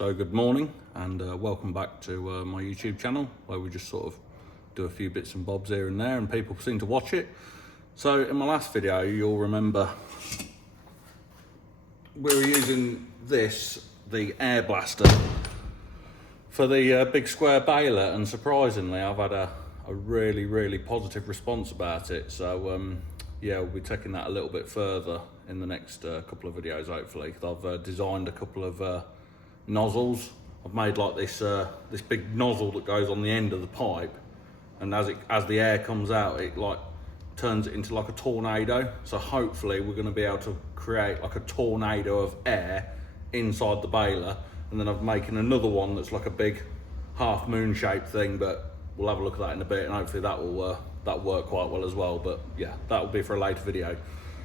So good morning and welcome back to my YouTube channel, where we just sort of do a few bits and bobs here and there and people seem to watch it. So in my last video you'll remember we were using this, the air blaster, for the big square baler, and surprisingly I've had a really positive response about it. So yeah, we'll be taking that a little bit further in the next couple of videos hopefully. I've designed a couple of nozzles. I've made like this this big nozzle that goes on the end of the pipe, and as the air comes out it like turns it into like a tornado. So hopefully we're going to be able to create like a tornado of air inside the baler. And then I'm making another one that's like a big half moon shaped thing, but we'll have a look at that in a bit, and hopefully that will work quite well as well. But yeah, that will be for a later video.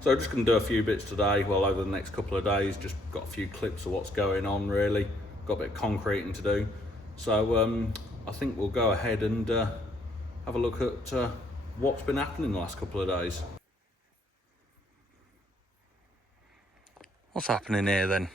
So I'm just going to do a few bits today, well, over the next couple of days. Just got a few clips of what's going on really. Got a bit of concreting to do. So I think we'll go ahead and have a look at what's been happening the last couple of days. What's happening here then?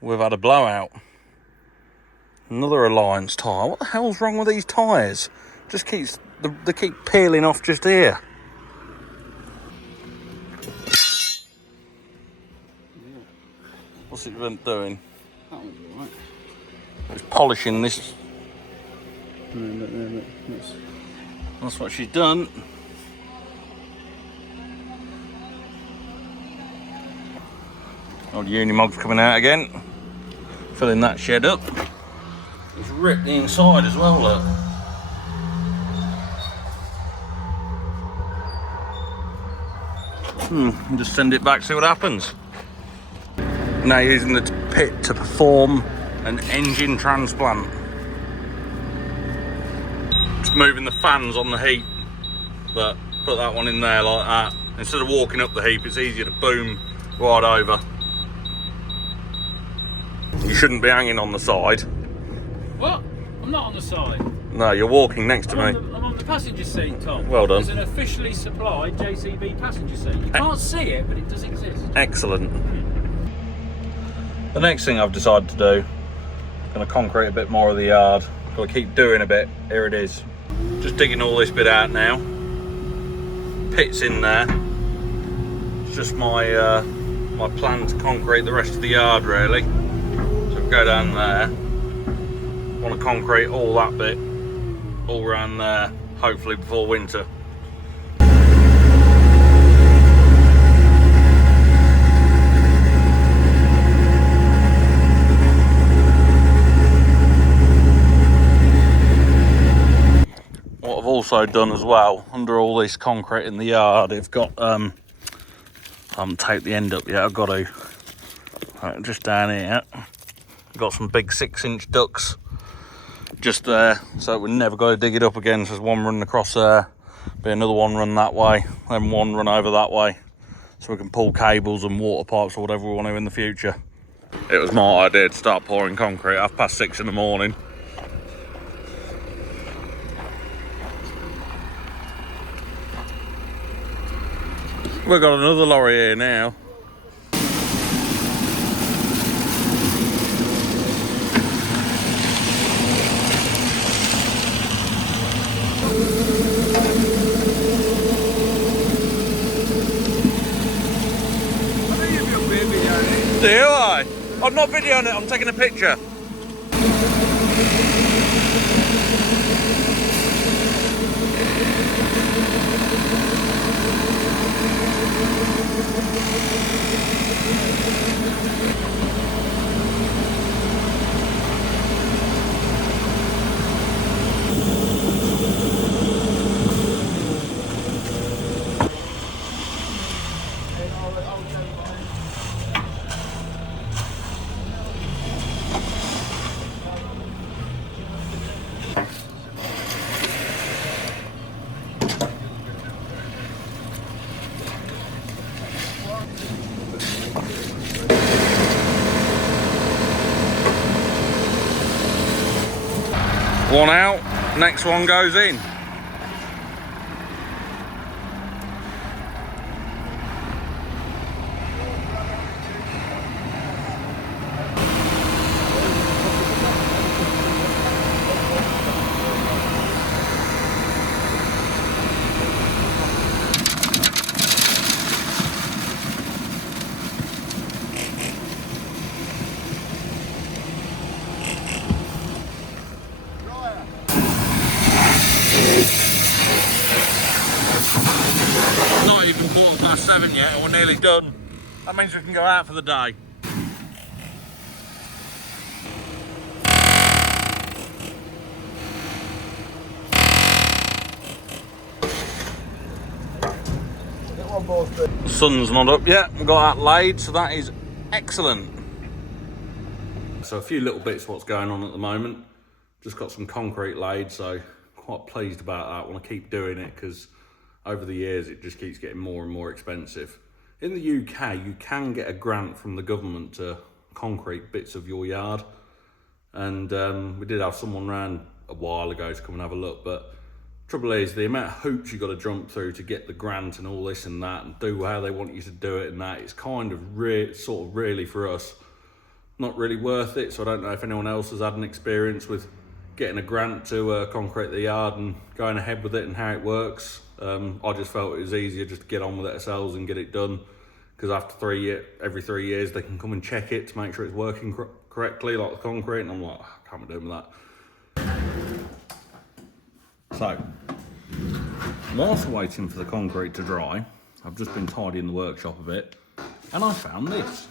We've had a blowout. Another Alliance tyre. What the hell's wrong with these tyres? Just they keep peeling off just here. What's it been doing? That one's alright. It's polishing this. No, That's what she's done. Old Unimog's coming out again, filling that shed up. It's ripped the inside as well, look. Just send it back, see what happens. Now using the pit to perform an engine transplant. Just moving the fans on the heap, but put that one in there like that. Instead of walking up the heap, it's easier to boom right over. You shouldn't be hanging on the side. What? I'm not on the side. No, you're walking next to me. I'm on the passenger seat, Tom. Well done. It's an officially supplied JCB passenger seat. You can't see it, but it does exist. Excellent. The next thing I've decided to do, I'm going to concrete a bit more of the yard. Got to keep doing a bit. Here it is. Just digging all this bit out now. Pit's in there. It's just my my plan to concrete the rest of the yard really. So go down there. Want to concrete all that bit, all around there, hopefully before winter. What I've also done as well, under all this concrete in the yard, I've got I haven't taped the end up yet. I've got to just down here. I've got some big 6-inch ducts just there, so we're never going to dig it up again. So there's one running across there, be another one run that way, then one run over that way, so we can pull cables and water pipes or whatever we want to in the future. It was my idea to start pouring concrete 6:30 in the morning. We've got another lorry here now. Do I? I'm not videoing it, I'm taking a picture. One out, next one goes in. Well, we're nearly done. That means we can go out for the day. The sun's not up yet. We've got that laid, so that is excellent. So a few little bits what's going on at the moment. Just got some concrete laid, so quite pleased about that. I want to keep doing it because over the years it just keeps getting more and more expensive. In the UK, you can get a grant from the government to concrete bits of your yard. And we did have someone round a while ago to come and have a look, but trouble is the amount of hoops you got to jump through to get the grant and all this and that and do how they want you to do it and that, it's kind of sort of really for us not really worth it. So I don't know if anyone else has had an experience with getting a grant to concrete the yard and going ahead with it and how it works. I just felt it was easier just to get on with it ourselves and get it done, because after every 3 years they can come and check it to make sure it's working correctly, like the concrete, and I'm like, I can't be doing with that. So, whilst waiting for the concrete to dry, I've just been tidying the workshop a bit, and I found this.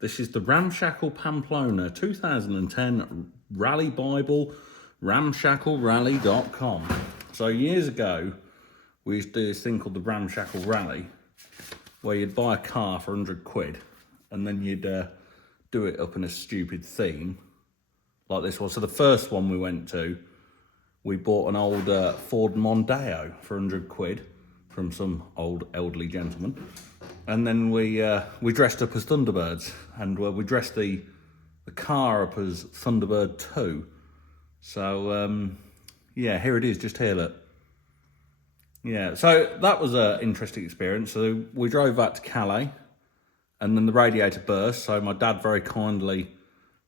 This is the Ramshackle Pamplona 2010 Rally Bible, ramshackerally.com. So years ago, we used to do this thing called the Ramshackle Rally, where you'd buy a car for 100 quid, and then you'd do it up in a stupid theme, like this one. So the first one we went to, we bought an old Ford Mondeo for 100 quid from some old elderly gentleman. And then we dressed up as Thunderbirds, and we dressed the car up as Thunderbird 2. So, yeah, here it is, just here, look. Yeah, so that was an interesting experience. So we drove back to Calais, and then the radiator burst. So my dad very kindly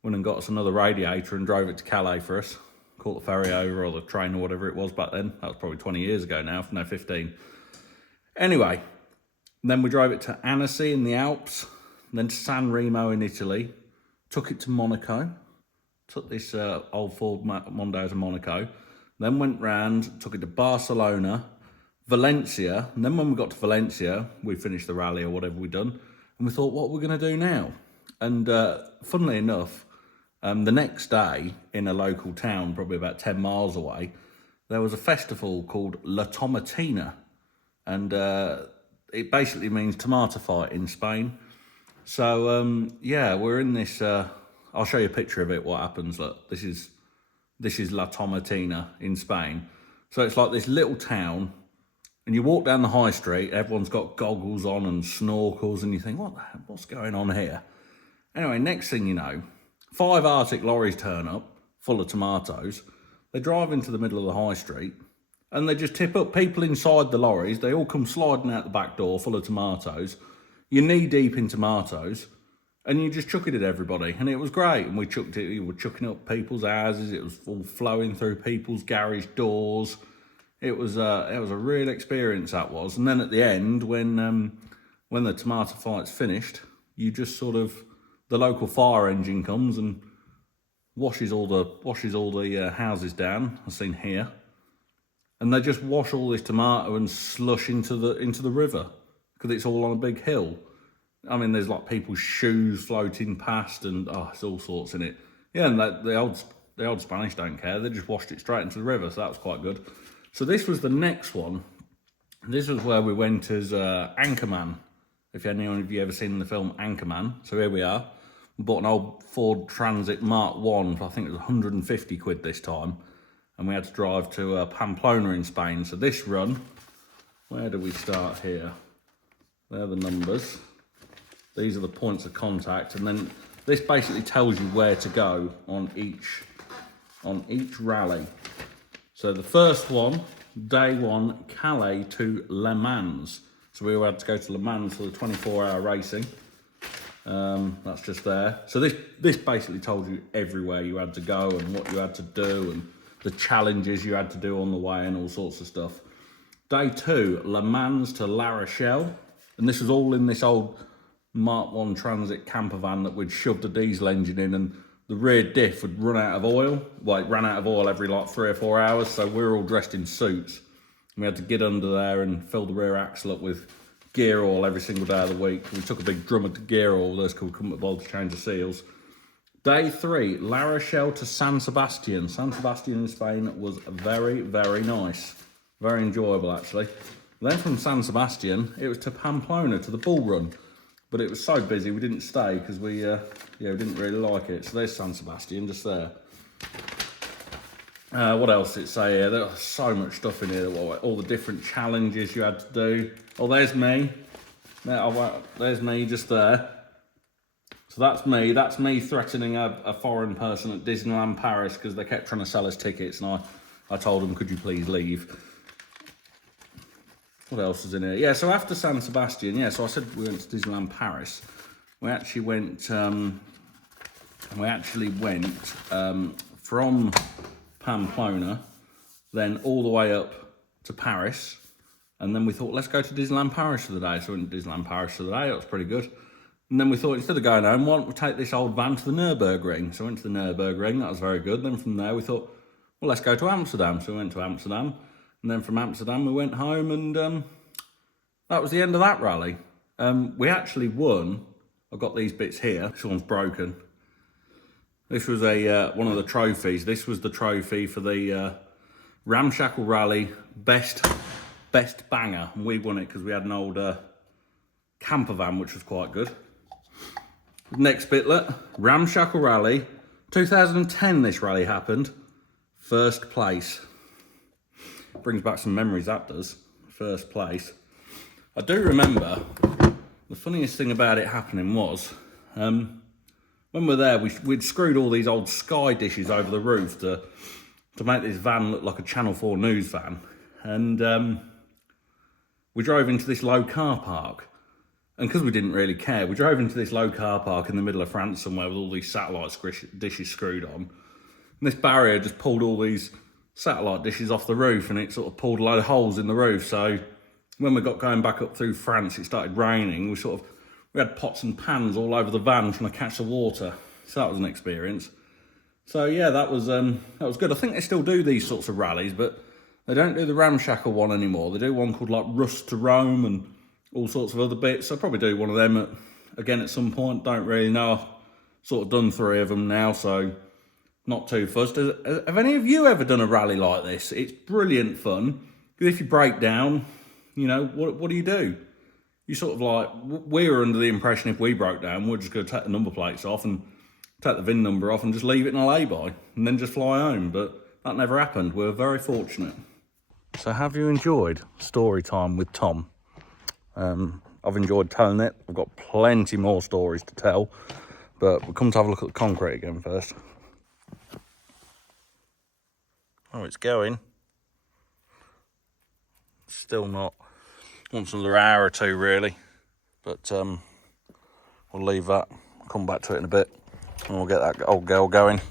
went and got us another radiator and drove it to Calais for us. Caught the ferry over, or the train, or whatever it was back then. That was probably 20 years ago now, no, 15. Anyway, then we drove it to Annecy in the Alps, then to San Remo in Italy, took it to Monaco, took this old Ford Mondeo to Monaco, then went round, took it to Barcelona, Valencia, and then when we got to Valencia, we finished the rally or whatever we'd done, and we thought, what are we going to do now? And funnily enough, the next day, in a local town, probably about 10 miles away, there was a festival called La Tomatina, and it basically means tomato fight in Spain. So, yeah, we're in this, I'll show you a picture of it, what happens. Look, this is La Tomatina in Spain. So it's like this little town, and you walk down the high street, everyone's got goggles on and snorkels, and you think, what's going on here? Anyway, next thing you know, 5 Arctic lorries turn up, full of tomatoes. They drive into the middle of the high street, and they just tip up people inside the lorries. They all come sliding out the back door, full of tomatoes. You're knee deep in tomatoes, and you just chuck it at everybody, and it was great. And we were chucking up people's houses. It was all flowing through people's garage doors. It was a real experience, that was. And then at the end, when the tomato fight's finished, you just sort of, the local fire engine comes and washes all the houses down. I've seen here, and they just wash all this tomato and slush into the river, because it's all on a big hill. I mean, there's like people's shoes floating past, and it's all sorts in it. Yeah, and the old Spanish don't care. They just washed it straight into the river, so that was quite good. So this was the next one. This was where we went as Anchorman. If anyone of you ever seen the film Anchorman. So here we are. We bought an old Ford Transit Mark 1 for, I think it was 150 quid this time. And we had to drive to Pamplona in Spain. So this run, where do we start here? They're the numbers. These are the points of contact. And then this basically tells you where to go on each rally. So the first one, day 1, Calais to Le Mans. So we had to go to Le Mans for the 24-hour racing. That's just there. So this basically told you everywhere you had to go and what you had to do and the challenges you had to do on the way and all sorts of stuff. Day 2, Le Mans to La Rochelle. And this was all in this old Mark 1 Transit camper van that we'd shoved a diesel engine in, and the rear diff would run out of oil. Well, it ran out of oil every like 3 or 4 hours, so we were all dressed in suits. We had to get under there and fill the rear axle up with gear oil every single day of the week. We took a big drum of gear oil with us because we couldn't be bothered to change the seals. Day 3, La Rochelle to San Sebastian. San Sebastian in Spain was very, very nice. Very enjoyable, actually. Then from San Sebastian, it was to Pamplona, to the bull run. But it was so busy, we didn't stay because we didn't really like it. So there's San Sebastian, just there. What else did it say here? There's so much stuff in here. All the different challenges you had to do. Oh, there's me. There's me just there. So that's me threatening a foreign person at Disneyland Paris because they kept trying to sell us tickets, and I told them, could you please leave? What else is in here? Yeah, so after San Sebastian, yeah, so I said we went to Disneyland Paris. We actually went from Pamplona, then all the way up to Paris, and then we thought, let's go to Disneyland Paris for the day. So we went to Disneyland Paris for the day. That was pretty good. And then we thought, instead of going home, why don't we take this old van to the Nürburgring? So we went to the Nürburgring. That was very good. Then from there, we thought, well, let's go to Amsterdam. So we went to Amsterdam. And then from Amsterdam, we went home, and that was the end of that rally. We actually won. I've got these bits here. This one's broken. This was one of the trophies. This was the trophy for the Ramshackle Rally best banger. And we won it because we had an old camper van, which was quite good. Next bit, look. Ramshackle Rally. 2010 this rally happened. First place. Brings back some memories, that does. First place. I do remember, the funniest thing about it happening was, when we were there, we'd screwed all these old Sky dishes over the roof to make this van look like a Channel 4 news van. And we drove into this low car park. And because we didn't really care, we drove into this low car park in the middle of France somewhere with all these satellite dishes screwed on. And this barrier just pulled all these satellite dishes off the roof, and it sort of pulled a load of holes in the roof. So when we got going back up through France, it started raining. We had pots and pans all over the van trying to catch the water. So that was an experience. So yeah, that was good. I think they still do these sorts of rallies, but they don't do the Ramshackle one anymore. They do one called like Rust to Rome and all sorts of other bits. I'll probably do one of them again at some point. Don't really know. I've sort of done 3 of them now, so not too fussed. Have any of you ever done a rally like this? It's brilliant fun. Because if you break down, you know, what do? You sort of like, we were under the impression if we broke down, we're just going to take the number plates off and take the VIN number off and just leave it in a lay-by and then just fly home. But that never happened. We're very fortunate. So have you enjoyed story time with Tom? I've enjoyed telling it. I've got plenty more stories to tell, but we'll come to have a look at the concrete again first. Oh, it's going. Still not. Wants another hour or 2 really, but we'll leave that. Come back to it in a bit and we'll get that old girl going.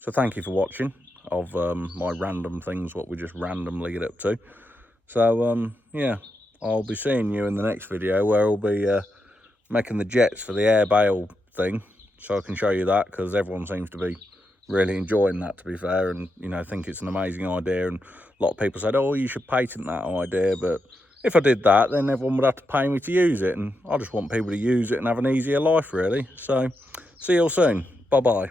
So thank you for watching of my random things, what we just randomly get up to. So yeah, I'll be seeing you in the next video where I'll be making the jets for the air bale thing, so I can show you that, because everyone seems to be really enjoying that, to be fair, and you know, think it's an amazing idea. And a lot of people said, oh, you should patent that idea, but if I did that, then everyone would have to pay me to use it, and I just want people to use it and have an easier life, really. So see you all soon. Bye bye.